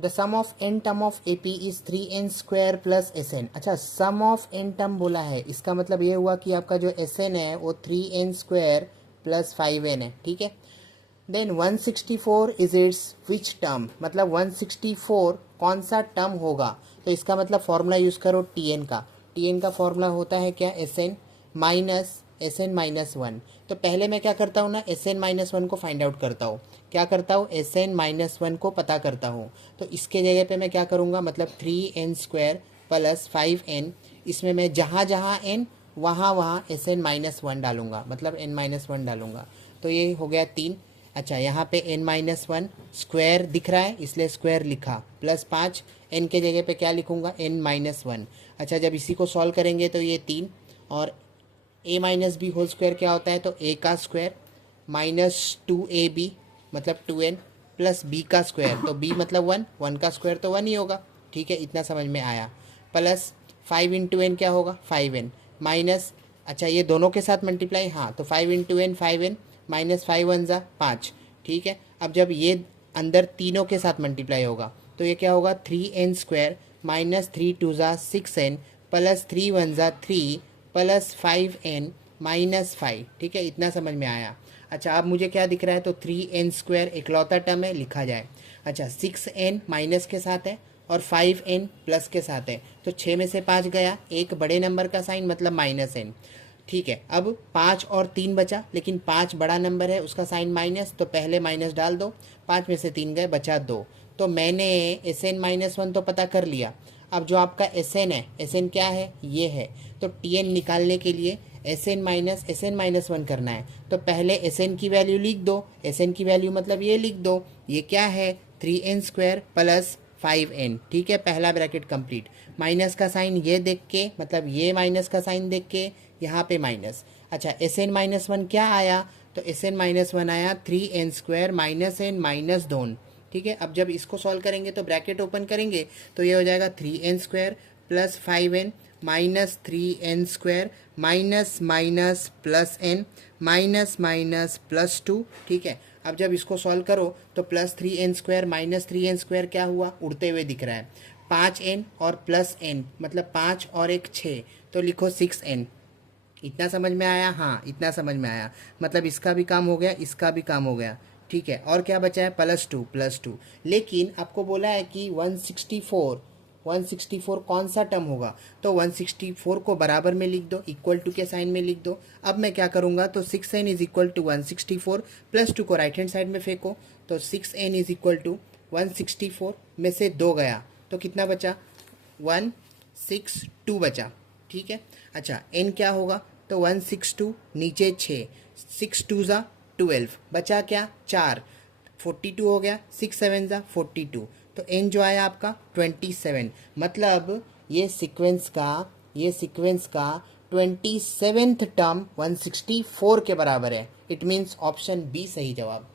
The sum of N term of A P is 3n² plus S N. अच्छा, sum of N term बोला है, इसका मतलब ये हुआ कि आपका जो एस एन है वो 3n² प्लस 5n है, ठीक है। Then 164 is its which term, मतलब 164 कौन सा टर्म होगा, तो इसका मतलब फॉर्मूला यूज़ करो टी एन का। टी एन का फॉर्मूला होता है क्या, एस एन माइनस वन। तो पहले मैं क्या करता हूँ ना, एस एन माइनस वन को फाइंड आउट करता हूँ। क्या करता हूँ, एस एन माइनस वन को पता करता हूँ। तो इसके जगह पे मैं क्या करूँगा, मतलब 3n² प्लस 5n, इसमें मैं जहाँ जहाँ n वहाँ वहाँ एस एन माइनस वन डालूंगा, मतलब n माइनस वन डालूंगा। तो ये हो गया 3। अच्छा, यहाँ पे n माइनस वन स्क्वायर दिख रहा है इसलिए स्क्वायर लिखा, प्लस 5, n के जगह पे क्या लिखूंगा, n माइनस वन। अच्छा, जब इसी को सॉल्व करेंगे तो ये 3 और a minus B whole square क्या होता है, तो a का स्क्वायर माइनस 2ab मतलब 2n प्लस b का स्क्वायर, तो b मतलब 1, 1 का स्क्वायर तो 1 ही होगा, ठीक है, इतना समझ में आया। प्लस 5 इंटू एन क्या होगा, 5n माइनस, अच्छा ये दोनों के साथ मल्टीप्लाई, हाँ तो 5 into N 5n minus 5 one ज़ा 5, ठीक है। अब जब ये अंदर तीनों के साथ मल्टीप्लाई होगा तो ये क्या होगा, 3n² माइनस 3 टू ज़ा 6n प्लस 3 वन ज़ा 3 प्लस 5n माइनस 5, ठीक है, इतना समझ में आया। अच्छा, अब मुझे क्या दिख रहा है, तो 3n² इकलौता टर्म है, लिखा जाए। अच्छा, 6n माइनस के साथ है और 5n प्लस के साथ है, तो 6 में से 5 गया, एक बड़े नंबर का साइन मतलब माइनस n, ठीक है। अब 5 और 3 बचा, लेकिन 5 बड़ा नंबर है उसका साइन माइनस, तो पहले माइनस डाल दो, 5 में से 3 गए, बचा 2। तो मैंने एस एन माइनस वन तो पता कर लिया। अब जो आपका एस एन है, एस एन क्या है, ये है, तो टी एन निकालने के लिए एस एन माइनस वन करना है, तो पहले एस एन की वैल्यू लिख दो। एस एन की वैल्यू मतलब ये लिख दो, ये क्या है, 3n² प्लस 5n, ठीक है, पहला ब्रैकेट कंप्लीट। माइनस का साइन ये देख के, मतलब ये माइनस का साइन देख के यहाँ पे माइनस। अच्छा, एस एन माइनस वन क्या आया, तो एस एन माइनस वन आया 3n² माइनस एन माइनस 2, ठीक है। अब जब इसको सॉल्व करेंगे तो ब्रैकेट ओपन करेंगे तो ये हो जाएगा 3n² plus 5n minus 3n² minus minus plus n minus minus plus 2, ठीक है। अब जब इसको सॉल्व करो तो प्लस 3n² माइनस 3n² क्या हुआ, उड़ते हुए दिख रहा है, 5n और प्लस n मतलब 5 और एक 6, तो लिखो 6n। इतना समझ में आया, हाँ इतना समझ में आया, मतलब इसका भी काम हो गया, इसका भी काम हो गया, ठीक है। और क्या बचा है, +2 लेकिन आपको बोला है कि 164 कौन सा टर्म होगा, तो 164 को बराबर में लिख दो, इक्वल टू के साइन में लिख दो। अब मैं क्या करूँगा, तो 6n is equal to 164 plus 2 को राइट हैंड साइड में फेंको, तो 6n इज इक्वल टू 164 में से 2 गया तो कितना बचा, 162 बचा, ठीक है। अच्छा, n क्या होगा, तो 162 नीचे 6, 6 टू ज़ा 12, बचा क्या 4, 42 हो गया, 6 7 ज़ा 42, तो n जो आया आपका 27, मतलब ये सीक्वेंस का 27th टर्म 164 के बराबर है। इट मीन्स ऑप्शन बी सही जवाब।